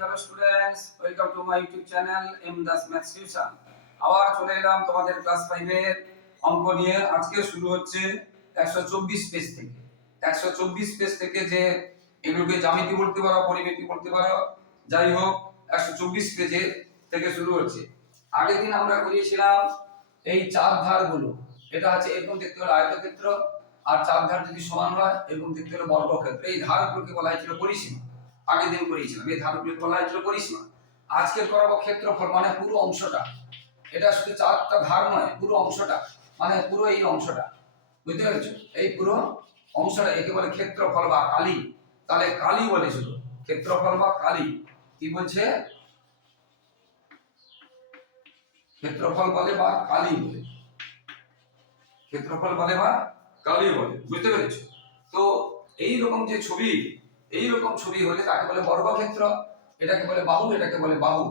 Hello students welcome to my YouTube channel M Das maths tuition আবার চলে এলাম তোমাদের ক্লাস 5 এর অঙ্ক নিয়ে। আজকে শুরু হচ্ছে 124 পেজ থেকে। 124 পেজ থেকে যে এগুলোকে জ্যামিতি বলতে পারো, পরিমিতি বলতে পারো, যাই হোক 124 পেজে থেকে শুরু হচ্ছে। আগের দিন আমরা করিয়েছিলাম এই চার ধারগুলো। এটা আছে এরকম দেখতে হলো আয়তক্ষেত্র, আর চার ধার যদি সমান হয়, এরকম দেখতে হলো বর্গক্ষেত্র। এই ধারগুলোকে বলা হয়েছিল পরিসীমা। আগের দিন করিয়েছিলাম। এই ধারগুলোকে বলা হয়েছিল পরিসীমা আজকে করাবো ক্ষেত্রফল মানে পুরো অংশটা। এটা শুধু চারটা ধার নয়, পুরো অংশটা। মানে পুরো এই অংশটা। বুঝতে পেরেছ? এই পুরো অংশটা, একে বলে ক্ষেত্রফল বা কালি। তাহলে কালি বলে শুধু। ক্ষেত্রফল বা কালি। কি বলছে? ক্ষেত্রফল বলে বা কালি বলে। ক্ষেত্রফল বলে বা কালি বলে। বুঝতে পেরেছ? তো এই রকম যে ছবি এই রকম ছবি হলে তাকে বলে বর্গক্ষেত্র, এটাকে বলে বাহু, এটাকে বলে বাহু।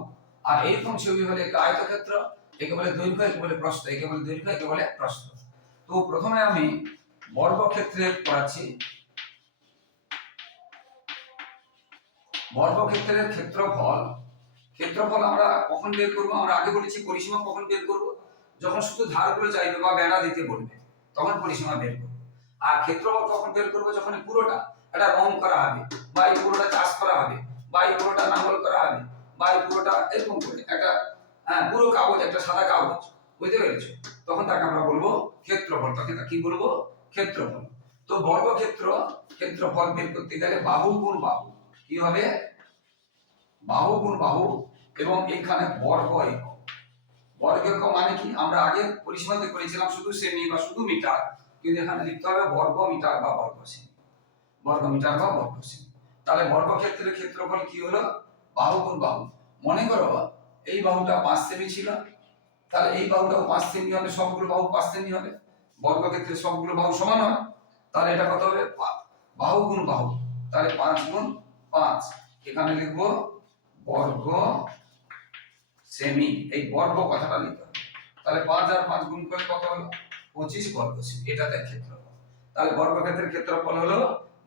আর এইরকম ছবি হলে আয়তক্ষেত্র, একে বলে দৈর্ঘ্য, একে বলে প্রস্থ, একে বলে দৈর্ঘ্য, একে বলে প্রস্থ। তো প্রথমে আমি বর্গক্ষেত্রে পড়াচ্ছি। বর্গক্ষেত্রের ক্ষেত্রফল ক্ষেত্রফল আমরা কখন বের করব? আমরা আগে বলেছি পরিসীমা কখন বের করব? যখন শুধু ধার ধারগুলো চাইবে বা বেড়া দিতে বলবে, তখন পরিসীমা বের করব। আর ক্ষেত্রফল কখন বের করব? যখন পুরোটা এটা রং করা হবে বা এই পুরোটা চাষ করা হবে বা এই পুরোটা নাঙ্গল করা হবে বা এই পুরোটা এরকম করে একটা হ্যাঁ পুরো কাগজ, একটা সাদা কাগজ, বুঝতে পেরেছ? তখন তাকে আমরা বলব ক্ষেত্রফল। তাকে কি বলব? ক্ষেত্রফল। তো বর্গক্ষেত্র, ক্ষেত্রফল বের করতে গেলে বাহু গুণ বাহু। কি হবে? বাহু গুণ বাহু এবং এখানে বর্গ একক। বর্গ একক মানে কি? আমরা আগে পরিসীমাতে করেছিলাম শুধু সেমি বা শুধু মিটার। কিন্তু এখানে লিখতে হবে বর্গ মিটার বা বর্গ সেমি বর্গ মিটার বা বর্গ সেমি তাহলে বর্গক্ষেত্রের ক্ষেত্রফল কি হলো? বাহু গুণ বাহু। মনে করো এই বাহুটা পাঁচ সেমি ছিল। তাহলে এই বাহুটাও পাঁচ সেমি হবে, সবগুলো বাহু পাঁচ সেমি হবে। বর্গক্ষেত্রে সবগুলো বাহু সমান হয়, তাহলে এটা কত হবে? বাহু গুণ বাহু। তাহলে পাঁচ গুণ পাঁচ। এখানে লিখব বর্গ সেমি। এই বর্গ কথাটা লিখতে হবে। তাহলে পাঁচ আর পাঁচ গুণ করে কত হলো? পঁচিশ বর্গ সেমি এটা দেখ ক্ষেত্রফল। তাহলে বর্গক্ষেত্রের ক্ষেত্রফল হলো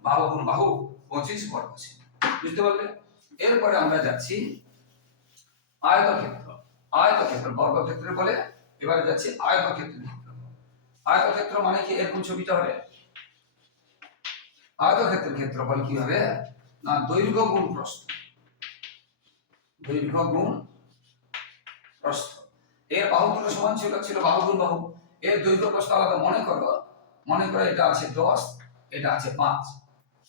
বাহু গুণ বাহু পঁচিশ বর্গ বুঝতে পারলে? এরপরে আমরা যাচ্ছি আয়তক্ষেত্র। আয়তক্ষেত্র বর্গক্ষেত্রের বলে এবারে যাচ্ছি আয়তক্ষেত্রের আয়তক্ষেত্র মানে কি? এরকম ছবিটা হবে। আয়তক্ষেত্রের ক্ষেত্রফল কি হবে? না, দৈর্ঘ্য গুণ প্রস্থ। দৈর্ঘ্য গুণ প্রস্থ। এর বাহু দুটো সমান ছিল ছিল বাহু গুণ বাহু। এর দৈর্ঘ্য প্রস্থ আলাদা। মনে করো মনে করো এটা আছে দশ, এটা আছে পাঁচ।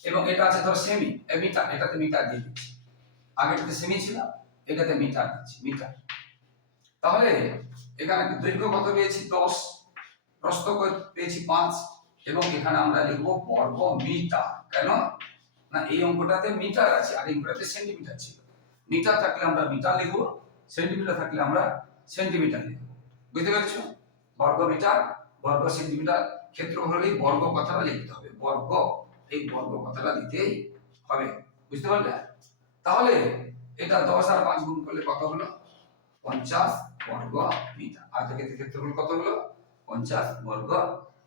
এবং এটা আছে ধর সেমি মিটার, এটাতে মিটার দিয়ে দিচ্ছি। আগেটাতে সেমি ছিল, এটাতে মিটার দিচ্ছি, মিটার। তাহলে এখানে দৈর্ঘ্য কত পেয়েছি? দশ। প্রস্থ পেয়েছি? পাঁচ। এবং এখানে আমরা লিখব বর্গ মিটার কেন? না, এই অঙ্কটাতে মিটার আছে, আর অঙ্কটাতে সেন্টিমিটার ছিল। মিটার থাকলে আমরা মিটার লিখব সেন্টিমিটার থাকলে আমরা সেন্টিমিটার লিখব। বুঝতে পেরেছ? বর্গ মিটার বর্গ সেন্টিমিটার ক্ষেত্র হলেই বর্গ কথাটা লিখতে হবে। বর্গ এই বর্গ কথাটা দিতেই হবে, বুঝতে পারলে? তাহলে এটা দশ আর পাঁচ গুণ করলে কত হলো? পঞ্চাশ বর্গ মিটার। আয়তক্ষেত্রের ক্ষেত্রফল কত হলো? পঞ্চাশ বর্গ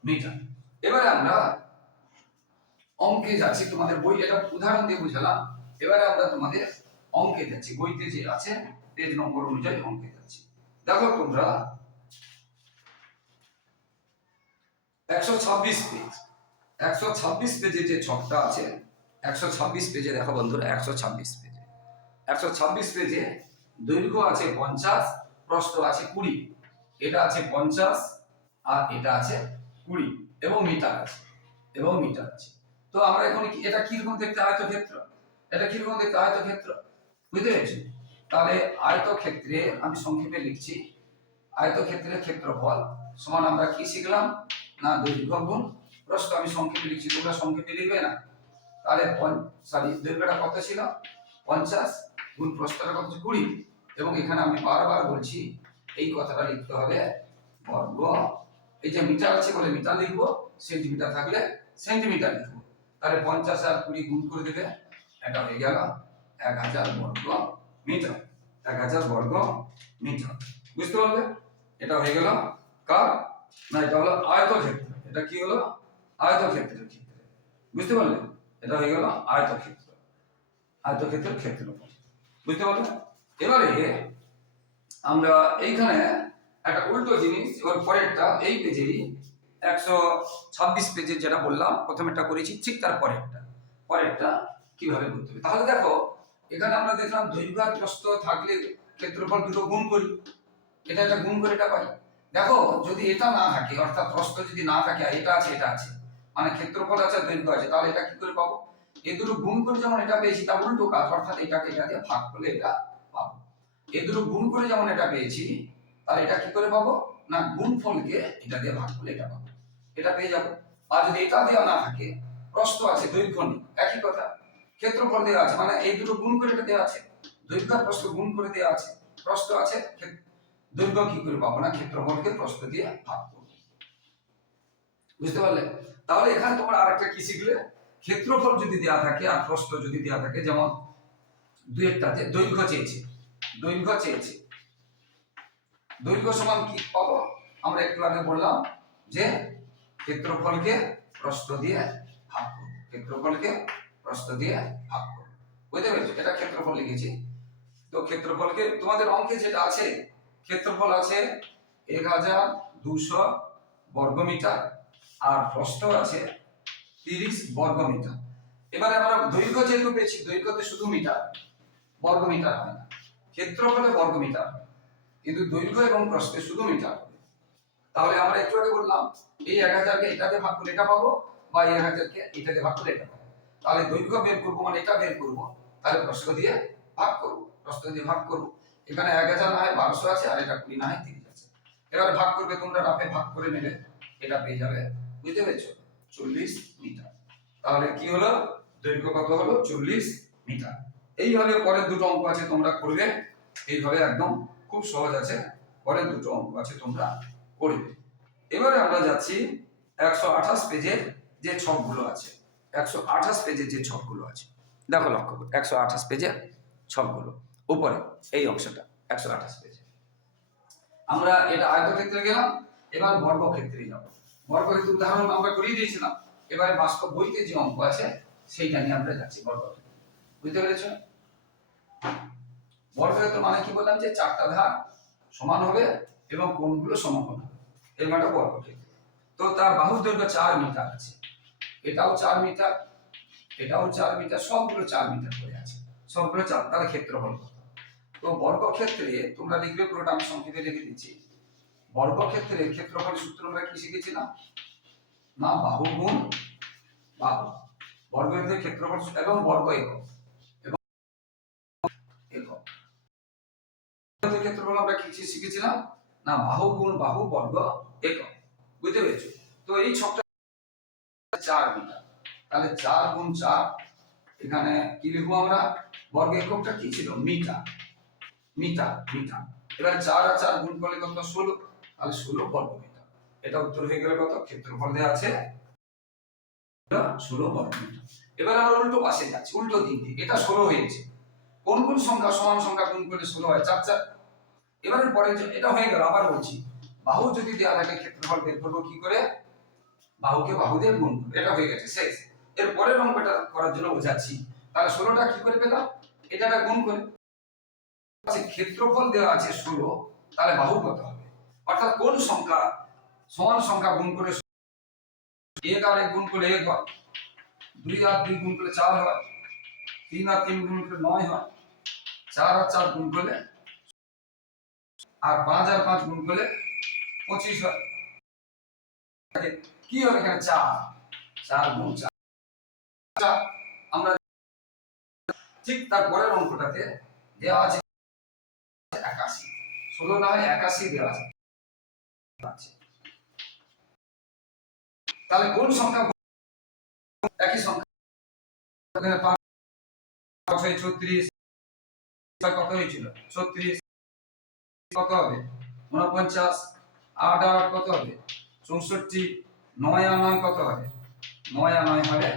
মিটার। এবারে আমরা অঙ্কে যাচ্ছি, তোমাদের বই এটা উদাহরণ দিয়ে বুঝালাম। এবারে আমরা তোমাদের অঙ্কে যাচ্ছি। বইতে যে আছে পেজ নম্বর অনুযায়ী অঙ্কে যাচ্ছি। দেখো তোমরা, একশো ছাব্বিশ পেজ একশো ছাব্বিশ পেজে যে ছকটা আছে, একশো ছাব্বিশ পেজে দেখো বন্ধুরা, একশো ছাব্বিশ পেজে। একশো ছাব্বিশ পেজে দৈর্ঘ্য আছে পঞ্চাশ, প্রস্থ আছে কুড়ি। এটা আছে পঞ্চাশ আর এটা আছে কুড়ি এবং মিটার আছে, এবং মিটার আছে। তো আমরা এখন এটা কীরকম দেখতে আয়তক্ষেত্র? এটা কীরকম দেখতে আয়তক্ষেত্র? বুঝতে পেরেছি? তাহলে আয়তক্ষেত্রে আমি সংক্ষেপে লিখছি, আয়তক্ষেত্রের ক্ষেত্রফল সমান আমরা কি শিখলাম? না, দৈর্ঘ্য গুণ প্রস্থ আমি সংক্ষেপে লিখছি, তোমরা সংক্ষেপে লিখবে না। তাহলে সরি দৈর্ঘ্যটা কত ছিল? পঞ্চাশ গুণ প্রস্থটা কত কুড়ি। এবং এখানে আমি বারবার বলছি, এই কথাটা লিখতে হবে বর্গ। এই যে মিটার আছে বলে মিটার লিখব, সেন্টিমিটার থাকলে সেন্টিমিটার লিখব। তাহলে পঞ্চাশ আর কুড়ি গুণ করে দেবে এটা হয়ে গেল এক হাজার বর্গ মিটার। এক হাজার বর্গ মিটার। বুঝতে পারলে? এটা হয়ে গেল কার? না, এটা হলো আয়তক্ষেত্র। এটা কি হলো? আয়তক্ষেত্রের ক্ষেত্রে। বুঝতে পারলে? এটা হয়ে গেল আয়তক্ষেত্র। আয়তক্ষেত্রের ক্ষেত্রফল বুঝতে পারলে? এবারে আমরা এইখানে একটা উল্টো জিনিস, এবার পরেরটা, এই পেজেরই একশো ছাব্বিশ পেজের যেটা বললাম, প্রথমেরটা করেছি, ঠিক তার পরেরটা। পরেরটা কীভাবে করতে হবে? তাহলে দেখো, এখানে আমরা দেখলাম দৈর্ঘ্য আর প্রস্থ থাকলে ক্ষেত্রফল দুটো গুণ করি। এটা একটা গুণ করে এটা পাই। দেখো, যদি এটা না থাকে, অর্থাৎ প্রস্থ যদি না থাকে এটা আছে এটা আছে। মানে ক্ষেত্রফল আছে, দৈর্ঘ্য আছে, তাহলে এটা কি করে পাবো? এই দুটো গুণ করে যেমন এটা পেয়েছি তা উল্টো কাজ, অর্থাৎ এটাকে এটা দিয়ে ভাগ করলে এটা পাবো। এই দুটো গুণ করে যেমন এটা পেয়েছি, তাহলে এটা কি করে পাবো? না গুণ ফলকে এটা দিয়ে ভাগ করলে এটা পাবো। এটা পেয়ে যাব। আর যদি এটা দেওয়া না থাকে, প্রস্থ আছে, দৈর্ঘ্য নেই, একই কথা। ক্ষেত্রফল দেওয়া আছে মানে এই দুটো গুণ করে এটা দেওয়া আছে। দৈর্ঘ্য প্রস্থ গুণ করে দেওয়া আছে। প্রস্থ আছে দৈর্ঘ্য কি করে পাবো? না, ক্ষেত্রফলকে প্রস্থ দিয়ে ভাগ করব। বুঝতে পারলে? তাহলে এখানে তোমরা আরেকটা কি শিখলে? ক্ষেত্রফল যদি দেওয়া থাকে আর প্রস্থ যদি দেওয়া থাকে, যেমন দুই একটাতে দৈর্ঘ্য চেয়েছে দৈর্ঘ্য চেয়েছে। দৈর্ঘ্য সমান কি? পাবো। আমরা একটু আগে বললাম যে ক্ষেত্রফলকে প্রস্থ দিয়ে ভাগ করব। ক্ষেত্রফলকে প্রস্থ দিয়ে ভাগ করব। বুঝতে পেরেছ? এটা ক্ষেত্রফল লিখেছি। তো ক্ষেত্রফলকে তোমাদের অঙ্কে যেটা আছে, ক্ষেত্রফল আছে এক হাজার দুশো বর্গমিটার। আর প্রস্থ আছে তিরিশ বর্গমিটার এবারে আমরা দৈর্ঘ্য যেহেতু পেয়েছি, দৈর্ঘ্যতে শুধু মিটার, বর্গ মিটার হয় না। ক্ষেত্রফলে বর্গ মিটার, কিন্তু দৈর্ঘ্য এবং প্রস্থে শুধু মিটার তাহলে আমরা একটু আগে বললাম, এই এক হাজারকে এটাতে ভাগ করলে এটা পাবো বা এই এক হাজারকে এটাতে ভাগ করলে এটা পাবো। তাহলে দৈর্ঘ্য বের করব মানে এটা বের করব। তাহলে প্রস্থ দিয়ে ভাগ করব, প্রস্থ দিয়ে ভাগ করব। এখানে এক হাজার না হয় বারোশো আছে আর এটা কুড়ি না হয় তিরিশ আছে। এবারে ভাগ করবে তোমরা রাফে ভাগ করে নেবে, এটা পেয়ে যাবে বুঝতে পেরেছ? চল্লিশ মিটার। তাহলে কি হলো? দৈর্ঘ্য কত হলো? চল্লিশ মিটার। এইভাবে পরের দুটো অঙ্ক আছে তোমরা করবে। এইভাবে একদম খুব সহজ আছে। পরের দুটো অঙ্ক আছে তোমরা করবে। এবারে আমরা যাচ্ছি একশো আঠাশ পেজের যে ছকগুলো আছে। একশো আঠাশ পেজের যে ছকগুলো আছে। দেখো লক্ষ্য করো, একশো আঠাশ পেজের ছকগুলো। উপরে, এই অংশটা, একশো আঠাশ পেজে আমরা এটা আয়তক্ষেত্রে গেলাম, এবার বর্গক্ষেত্রে যাব। বর্গক্ষেত্রে উদাহরণ আমরা করিয়ে দিয়েছিলাম। এবারে বাস্তব বইতে যে অঙ্ক আছে, সেইটা নিয়ে আমরা যাচ্ছি বর্গক্ষেত্রে বুঝতে পেরেছ? বর্গক্ষেত্র মানে কি বললাম যে চারটা ধার সমান হবে এবং কোণগুলো সমকোণ হবে। এর মানে বর্গক্ষেত্র তো তার বাহুর দৈর্ঘ্য চার মিটার আছে। এটাও চার মিটার, এটাও চার মিটার, সবগুলো চার মিটার করে আছে। সবগুলো চার, তাহলে ক্ষেত্রফল কত? তো বর্গক্ষেত্রে তোমরা লিখবে, পুরোটা আমি সংক্ষেপে লিখে দিচ্ছি। বর্গক্ষেত্রে ক্ষেত্রফল সূত্র আমরা কি শিখেছিলাম? না বাহু গুণ বাহু। বর্গক্ষেত্রের ক্ষেত্রফল এবং বর্গ একক। এবং বর্গক্ষেত্রের ক্ষেত্রফল আমরা কি শিখেছিলাম? না বাহু গুণ বাহু, বর্গ একক। বুঝতে পেরেছ? তো এই ছকটা চার মিটার। তাহলে চার গুণ চার, এখানে কি লিখব আমরা? বর্গ এককটা কি ছিল? মিটার। Metre metre. এবার চার আর চার গুণ করলে কত? ষোলো। তাহলে ষোলো বর্গ মিটার এটা উত্তর হয়ে গেলে কত? ক্ষেত্রফল দেওয়া আছে ষোলো বর্গ মিটার এবার আমরা উল্টো পাশে যাচ্ছি, উল্টো দিক দিয়ে। এটা ষোলো হয়েছে। কোন কোন সংখ্যা সমান সংখ্যা গুণ করে ষোলো হয়? চার চার। এবারে পরে এটা হয়ে গেল, আবার বলছি। বাহু যদি দেওয়া থাকে, ক্ষেত্রফল বের করব কি করে? বাহুকে বাহু দিয়ে গুণ এটা হয়ে গেছে, শেষ। এর পরের অঙ্কটা করার জন্য বোঝাচ্ছি। তাহলে ষোলোটা কি করে পেলাম? এটা গুণ করে। আচ্ছা ক্ষেত্রফল দেওয়া আছে ষোলো, তাহলে বাহু কত হবে? অর্থাৎ কোন সংখ্যা সমান সংখ্যা গুণ করে এক আর এক গুণ করে এক হয়। দুই আর দুই গুণ করলে চার হয়। তিন আর তিন গুণ করলে নয় হয়। চার আর চার গুণ করলে আর পাঁচ আর পাঁচ গুণ করলে পঁচিশ হয়। কি হবে এখানে চার? চার গুণ চার। আমরা ঠিক তার পরের অঙ্কটাতে দেওয়া আছে একাশি। ষোলো না হয় একাশি দেওয়া আছে। আছে। তাহলে কোন সংখ্যা একই সংখ্যা। ছত্রিশ কত হয়েছিল? ছত্রিশ, কত হবে? উনপঞ্চাশ আট আট কত হবে? চৌষট্টি, নয় আর নয় কত হবে? নয় আর নয় হবে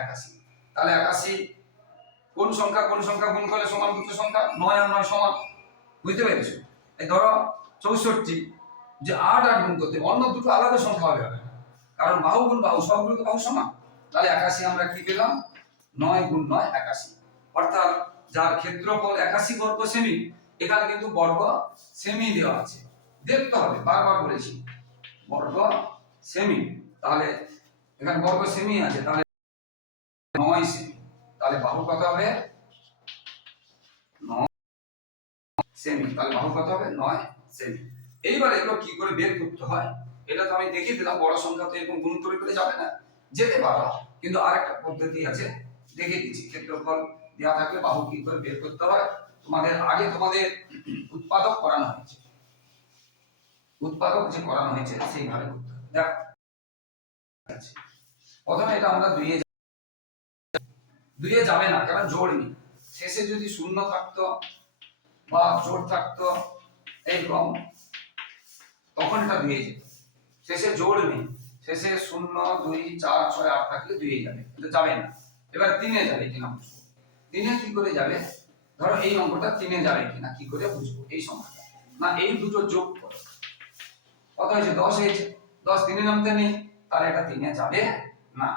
একাশি। তাহলে একাশি কোন সংখ্যা কোন সংখ্যা গুণ করলে সমান দুটো সংখ্যা? নয় আর নয় সমান। বুঝতে পেরেছ? এই ধরো চৌষট্টি। যে আট আট গুণ করতে অন্য দুটো আলাদা সংখ্যা হবে। কারণ বাহু গুণ বাহু সবগুলো তো বাহু সমান। তাহলে একাশি আমরা কি পেলাম? নয় গুণ নয়, একাশি। অর্থাৎ যার ক্ষেত্রফল একাশি বর্গ সেমি, এখানে কিন্তু বর্গ সেমি দেওয়া আছে। দেখতে হবে, বারবার বলেছি। বর্গ সেমি। তাহলে এখানে বর্গ সেমি আছে, তাহলে নয় সেমি। তাহলে বাহু কত হবে? নয় সেমি। তাহলে বাহু কত হবে? নয় সেমি। এইবার এগুলো কি করে বের করতে হয়, এটা তো আমি দেখিয়ে দিলাম, বড় সংখ্যা তো এরকম গুণ করে করে যাবে না। যেতে পারো। কিন্তু আরেকটা পদ্ধতি আছে, দেখিয়ে দিচ্ছি, ক্ষেত্রফল দেওয়া থাকলে বাহু কি করে বের করতে হয়, তোমাদের আগে তোমাদের উৎপাদক করানো হয়েছে। উৎপাদক যে করানো হয়েছে, সেইভাবে করতে হবে। দেখো। প্রথমে এটা আমরা দুইয়ে দুইয়ে যাবে না, কারণ জোর নেই। শেষে যদি শূন্য থাকতো বা জোর থাকতো, এইরকম তখন এটা দুইয়ে যেত। শেষে জোর নেই। শেষে শূন্য, দুই, চার, ছয়, আট থাকলে দুইয়ে যাবে। কিন্তু যাবে না। এবার তিনে যাবে কিনা বুঝব তিনে কি করে যাবে? ধরো এই অঙ্কটা তিনে যাবে কিনা, কি করে বুঝব? এই সংখ্যাটা। না, এই দুটো যোগ করো। কত হয়েছে? দশ হয়েছে। দশ তিনে নামতে নেই। তাহলে এটা তিনে যাবে না।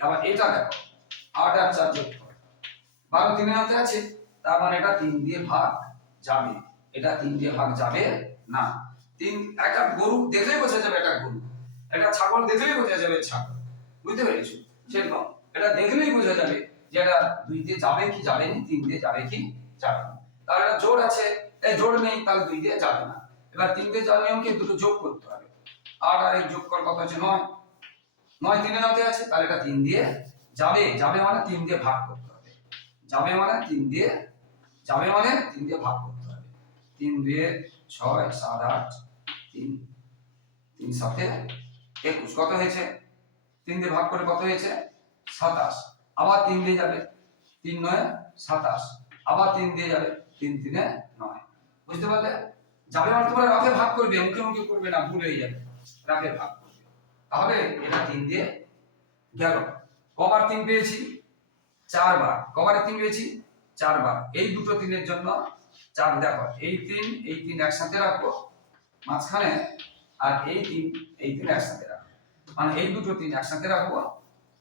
আবার এটা দেখো। আট আর চার যোগ করো। বারো তিনে নামতে আছে। তার মানে এটা তিন দিয়ে ভাগ যাবে। এটা তিন দিয়ে ভাগ যাবে না। তিন, একটা গরু দেখলেই বোঝা যাবে এটা গরু। একটা ছাগল দেখলেই বোঝা যাবে ছাগল। বুঝতে পেরেছ? সেরকম। এটা দেখলেই বোঝা যাবে যে এটা দুই দিয়ে যাবে কি যাবে না, তিন দিয়ে যাবে কি যাবে না। তাহলে এটা জোর আছে, এই জোর নেই, তাহলে দুই দিয়ে যাবে না। এবার তিন দিয়ে যাওয়ার নিয়মকে দুটো যোগ করতে হবে। আট আর এক যোগ কর কত হচ্ছে নয়। নয় তিনে নতে আছে, তাহলে এটা তিন দিয়ে যাবে। যাবে মানে তিন দিয়ে ভাগ করতে হবে। যাবে মানে তিন দিয়ে, যাবে মানে তিন দিয়ে ভাগ করতে হবে। তিন দিয়ে ছয়, সাত, আট তিন তিন সাথে একুশ। কত হয়েছে? তিন দিয়ে ভাগ করে কত হয়েছে? সাতাশ। আবার তিন দিয়ে যাবে। তিন নয়, সাতাশ। আবার তিন দিয়ে যাবে। তিন তিনে নয়। বুঝতে পারলে? যাবে মানে তোমরা রাফে ভাগ করবে, মুখে মুখে করবে না, ভুল যাবে। রাফে ভাগ করবে। তাহলে এটা তিন দিয়ে গেল। কবার তিন পেয়েছি? চারবার। কবারে তিন পেয়েছি? চারবার। এই দুটো তিনের জন্য চার। দেখো, এই তিন এই তিন একসাথে রাখব। মাঝখানে আর এই তিন এই তিন একসাথে রাখব। মানে এই দুটো তিন একসাথে রাখব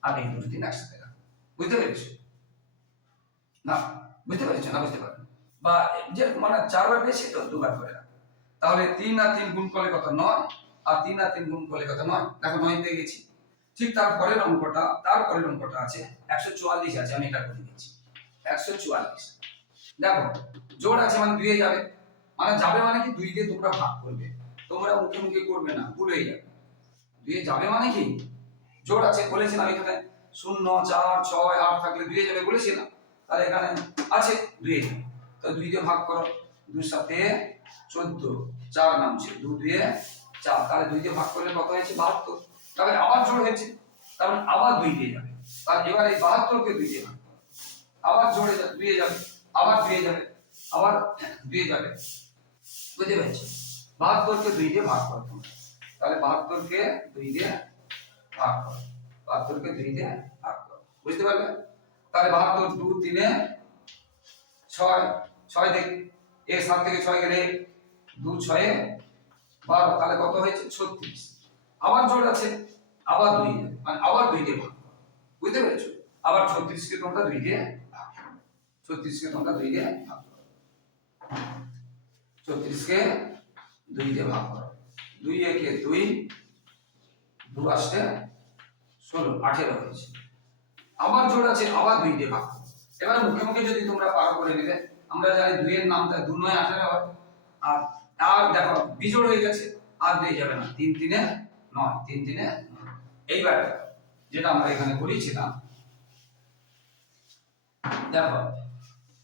আর এই দুটো তিন একসাথে রাখব। বুঝতে পেরেছ? না, বুঝতে পেরেছ না বুঝতে পারবে বা যে মানে চারবার বেশি তো দুবার করে রাখব। তাহলে তিন আর তিন গুণ করলে কত? নয়। আর তিন আর তিন গুণ করলে কত? নয়। দেখো নয় পেয়ে গেছি। ঠিক তারপরের অঙ্কটা তারপরের অঙ্কটা আছে একশো চুয়াল্লিশ আছে, আমি এটা করে দিচ্ছি। একশো চুয়াল্লিশ। দেখো জোর আছে মানে দুইয়ে যাবে। মানে যাবে মানে কি? দুই দিয়ে তোমরা ভাগ করবে। তোমরা মুখে মুখে করবে না, ভুল হয়ে যাবে। দুইয়ে যাবে মানে কি? জোর আছে, বলেছিলাম এখানে। শূন্য, চার, ছয়, আট থাকলে দুইয়ে যাবে বলেছিলাম। তাহলে এখানে আছে, দুইয়ে যাবে। তো দুই দিয়ে ভাগ করো। দুই সাথে চোদ্দ। চার নামছে। দু দুয়ে চার। তাহলে দুই দিয়ে ভাগ করলে কত হয়েছে? বাহাত্তর। তাহলে আবার জোর হয়েছে। কারণ আবার দুই দিয়ে যাবে। তাহলে এবার এই বাহাত্তরকে দুই দিয়ে। আবার জোরে যা- দুইয়ে যাবে। আবার দুইয়ে যাবে। আবার দুইয়ে যাবে। বুঝতে পেরেছ বাহাত্তরকে দুই দিয়ে ভাগ করো। তাহলে বাহাত্তরকে দুই দিয়ে ভাগ করো। বাহাত্তরকে দুই দিয়ে ভাগ করো। বুঝতে পারবে তাহলে বাহাত্তর দু তিনে ছয় ছয় দেখ এ সাত থেকে ছয় গেলে দু ছয়ে বারো। তাহলে কত হয়েছে? ছত্রিশ। আবার জোর আছে, আবার দুই মানে আবার দুই দিয়ে ভাগ বুঝতে পেরেছ? আবার ছত্রিশকে তোমরা দুই দিয়ে ভাগ। ছত্রিশকে তোমরা দুই দিয়ে ভাগ করো ছত্রিশকে দুই দিয়ে ভাগ করো। দুই একে দুই দু আসতে ষোলো, আঠেরো হয়েছে। আবার জোর আছে, আবার দুই দিয়ে ভাগ। এবার মুখে মুখে যদি তোমরা পার করে নিলে, আমরা জানি দুইয়ের নামটা দু নয়, আঠেরো হয়। আর আর দেখো, বিজোড় হয়ে গেছে, আর দিয়ে যাবে না। তিন তিনে নয়, তিন তিনে এইবার যেটা আমরা এখানে করেছিলাম দেখো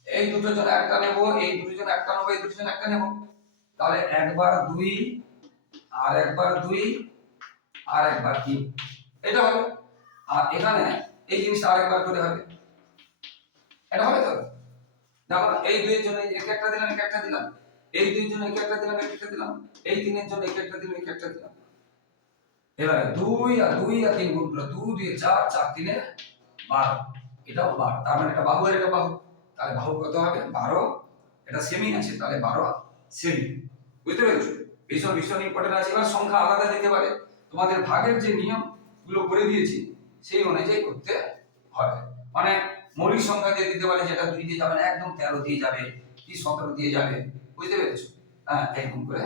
এই দুটো জন একটা নেব, এই দুটো জন একটা নেব, এই দুটো জন একটা নেব। তাহলে একবার দুই, আর একবার দুই, আর একবার তিন। এটা হবে। আর এখানে এই জিনিসটা আরেকবার করে হবে। এটা হবে তো? দেখো, এই দুইয়ের জন্য এক একটা দিলাম, এক একটা দিলাম। এই দুইয়ের জন্য এক একটা দিলাম, এক একটা দিলাম। এই তিনের জন্য এক একটা দিলাম, এক একটা দিলাম। এবারে দুই আর দুই আর তিন গুণ করো দুই দুই চার চার তিনে বারো। এটাও বারো। তার মানে এটা বাহু আর এটা বাহু। তাহলে বাহু কত হবে? বারো। এটা সেমি আছে, তাহলে বারো সেমি বুঝতে পেরেছ? ভীষণ ভীষণ ইম্পর্টেন্ট আছে। এবার সংখ্যা আলাদা দিতে পারে। তোমাদের ভাগের যে নিয়মগুলো করে দিয়েছি, সেই অনুযায়ী করতে হবে। মানে মৌলিক সংখ্যা দিয়ে দিতে পারে, যেটা দুই দিয়ে যাবে না, একদম তেরো দিয়ে যাবে কি সতেরো দিয়ে যাবে। বুঝতে পেরেছ? হ্যাঁ এরকম করে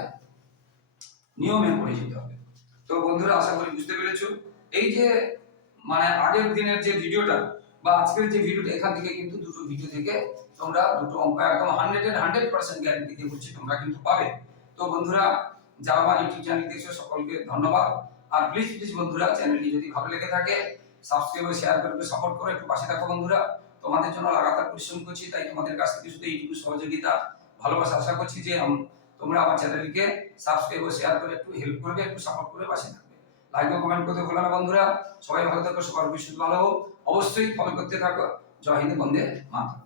নিয়মে করে যেতে হবে। তো বন্ধুরা, আশা করি বুঝতে পেরেছ। এই যে মানে আগের দিনের যে ভিডিওটা বা আজকের যে ভিডিওটা, এখান থেকে কিন্তু ভিডিও থেকে তোমরা দুটো অঙ্ক, একদম হান্ড্রেড এর হান্ড্রেড পার্সেন্ট গ্যারান্টি দিয়ে বলছি তোমরা কিন্তু পাবে। তো বন্ধুরা যারা আমার ইউটিউব চ্যানেল দেখছ, সকলকে ধন্যবাদ। আর প্লিজ প্লিজ বন্ধুরা চ্যানেলটি যদি ভালো লেগে থাকে সাবস্ক্রাইব ও শেয়ার করে সাপোর্ট করো, একটু পাশে থাকো বন্ধুরা। তোমাদের জন্য লাগাতার পরিশ্রম করছি, তাই তোমাদের কাছ থেকে শুধু এইটুকু সহযোগিতা, ভালোবাসা আশা করছি যে তোমরা আমার চ্যানেলকে সাবস্ক্রাইব ও শেয়ার করে একটু হেল্প করবে, একটু সাপোর্ট করে পাশে থাকবে। লাইক ও কমেন্ট করতে ভুলো না বন্ধুরা। সবাই ভালো থাকো, সবার ভবিষ্যৎ ভালো হোক। অবশ্যই ফলো করতে থাকো। जो हिंद बंदे मातरम